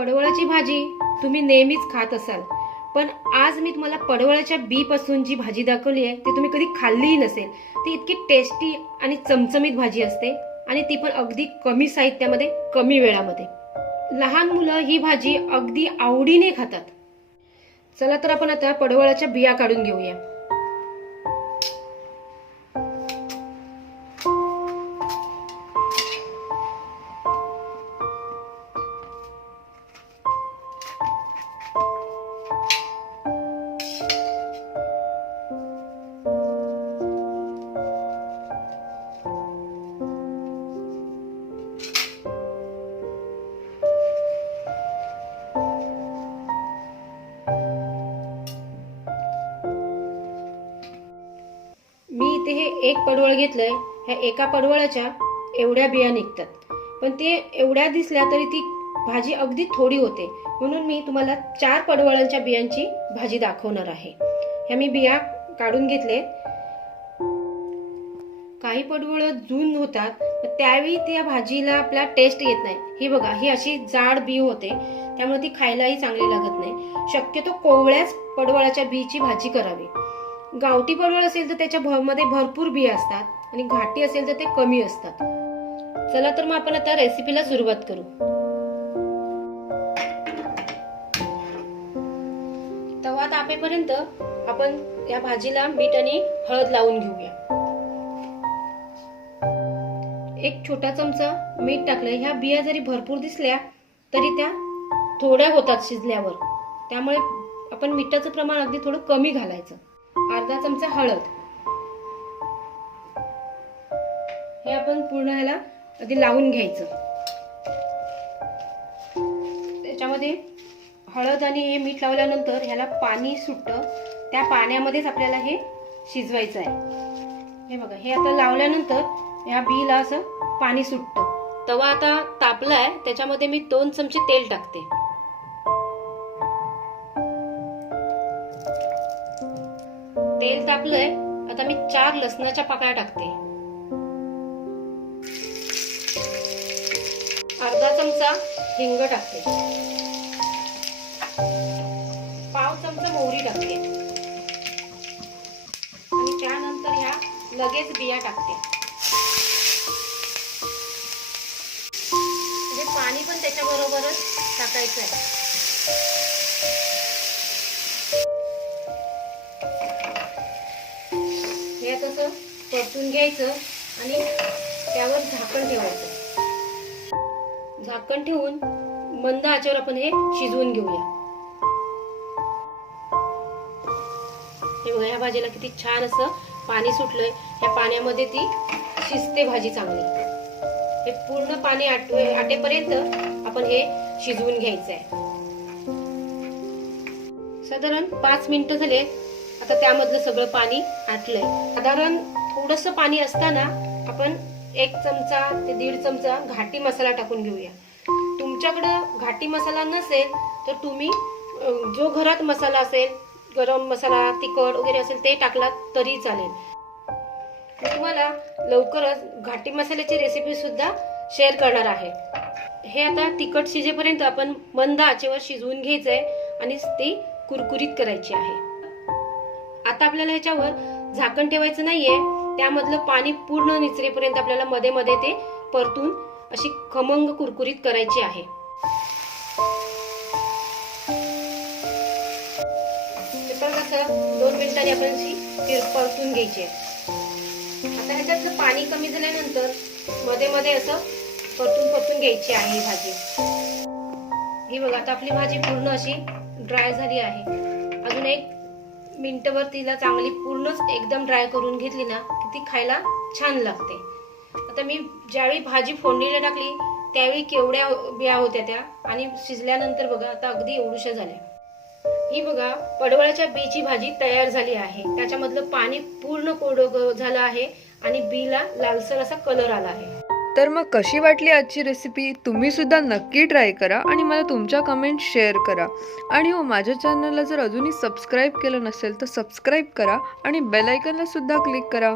पडवळाची भाजी तुम्ही नेहमीच खात असाल, पण आज मी तुम्हाला पडवळाच्या बी पासून जी भाजी दाखवली आहे ती तुम्ही कधी खाल्लीही नसेल. ती इतकी टेस्टी आणि चमचमीत भाजी असते आणि ती पण अगदी कमी साहित्यामध्ये, कमी वेळामध्ये. लहान मुलं ही भाजी अगदी आवडीने खातात. चला तर आपण आता पडवळाच्या बिया काढून घेऊया. मी इथे हे एक पडवळ घेतलंय. ह्या एका पडवळाच्या एवढ्या बिया निघतात, पण ते एवढ्या दिसल्या तरी ती भाजी अगदी थोडी होते. म्हणून मी तुम्हाला 4 पडवळांच्या बियांची भाजी दाखवणार आहे. ह्या मी बिया काढून घेतले. काही पडवळ जून होतात, त्यावेळी त्या भाजीला आपला टेस्ट येत नाही. ही बघा, ही अशी जाड बी होते, त्यामुळे ती खायलाही चांगली लागत नाही. शक्यतो कोवळ्याच पडवळाच्या बीची भाजी करावी. गावठी पडवळ असेल तर त्याच्या मध्ये भरपूर बिया असतात आणि घाटी असेल तर ते कमी असतात. चला तर मग आपण आता रेसिपीला सुरुवात करू. तवा तापेपर्यंत आपण या भाजीला मीठ आणि हळद लावून घेऊया. एक छोटा चमचा मीठ टाकलंय. ह्या बिया जरी भरपूर दिसल्या तरी त्या थोड्या होतात शिजल्यावर, त्यामुळे आपण मिठाचं प्रमाण अगदी थोडं कमी घालायचं. अर्धा चमचा हळद, हे आपण पूर्ण ह्याला आधी लावून घ्यायचं. त्याच्यामध्ये हळद आणि हे मीठ लावल्यानंतर ह्याला पाणी सुटतं, त्या पाण्यामध्येच आपल्याला हे शिजवायचं आहे. हे बघा, हे आता लावल्यानंतर या बीला असं पाणी सुटतं. तवा आता तापलाय, त्याच्यामध्ये मी 2 चमचे तेल टाकते. तेल तापलंय, आता मी 4 लसणाच्या पाकळ्या टाकते. अर्धा चमचा हिंग टाकते. पाव चमचा मोहरी टाकते आणि त्यानंतर ह्या लगेच बिया टाकते. म्हणजे पाणी पण त्याच्याबरोबरच टाकायचं आहे. हे तसं परतून घ्यायचं आणि त्यावर झाकण ठेवायचं. झाकण ठेवून मंद आचेवर आपण हे शिजवून घेऊया. हे बघा, या भाजीला किती छान असं पाणी सुटलंय. या पाण्यामध्ये ती शिजते भाजी चांगली. हे पूर्ण पाणी आटेपर्यंत आपण हे शिजवून घ्यायचं आहे. साधारण 5 मिनिटं झाले. आता त्यामधलं सगळं पाणी आटलंय. साधारण थोडंसं पाणी असताना आपण 1 चमचा ते 1.5 चमचा घाटी मसाला टाकून घेऊया. तुमच्याकडं घाटी मसाला नसेल तर तुम्ही जो घरात मसाला असेल, गरम मसाला, तिखट वगैरे असेल ते टाकलात तरी चालेल. मी तुम्हाला लवकरच घाटी मसाल्याची रेसिपी सुद्धा शेअर करणार आहे. हे आता तिखट शिजेपर्यंत आपण मंद आचेवर शिजवून घ्यायचंय आणि ती कुरकुरीत करायची आहे. आता आपल्याला ह्याच्यावर झाकण ठेवायचं नाहीये. त्यामधलं पाणी पूर्ण निचरेपर्यंत आपल्याला मध्ये मध्ये ते परतून अशी खमंग कुरकुरीत करायची आहे. कसं 2 मिनिटांनी आपण परतून घ्यायची आहे. आता ह्याच्यातलं पाणी कमी झाल्यानंतर मध्ये मध्ये असं परतून घ्यायची आहे ही भाजी. ही बघा, आता आपली भाजी पूर्ण अशी ड्राय झाली आहे. अजून 1 मिनिटभर तिला चांगली पूर्णच एकदम ड्राय करून घेतली ना की ती खायला छान लागते. आता मी ज्यावेळी भाजी फोडणीला टाकली त्यावेळी केवढ्या बिया होत्या त्या, आणि शिजल्यानंतर बघा आता अगदी एवढूशा झाल्या. ही बघा, पडवळाच्या बीची भाजी तयार झाली आहे. त्याच्यामधलं पाणी पूर्ण कोरडं झालं आहे आणि बीला लालसर असा कलर आला आहे. तर मग कशी वाटली आजची रेसिपी? तुम्ही सुद्धा नक्की ट्राय करा आणि मला तुमच्या कमेंट शेअर करा. आणि हो, माझ्या चॅनलला जर अजूनही सबस्क्राईब केलं नसेल तर सबस्क्राईब करा आणि बेल आयकॉनला सुद्धा क्लिक करा.